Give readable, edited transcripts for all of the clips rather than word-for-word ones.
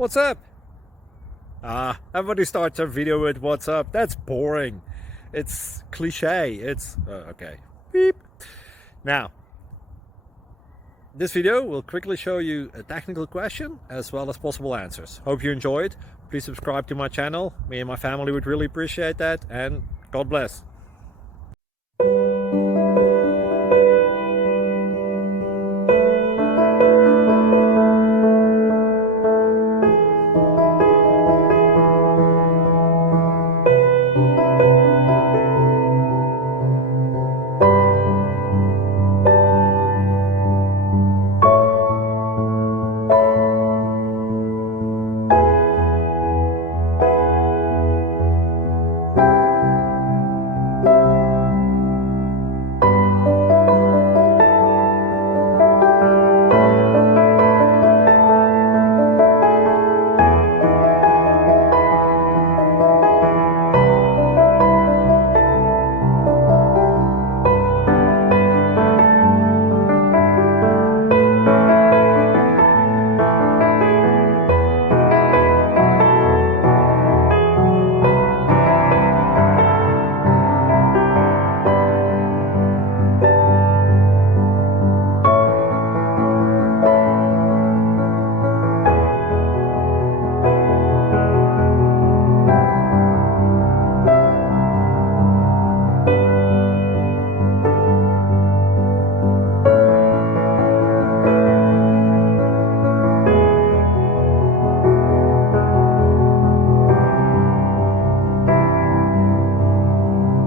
What's up? Everybody starts their video with what's up. That's boring. It's cliche. It's okay. Beep. Now, this video will quickly show you a technical question as well as possible answers. Hope you enjoyed. Please subscribe to my channel. Me and my family would really appreciate that, and God bless.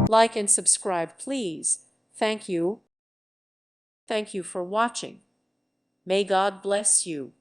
Like and subscribe, please. Thank you. Thank you for watching. May God bless you.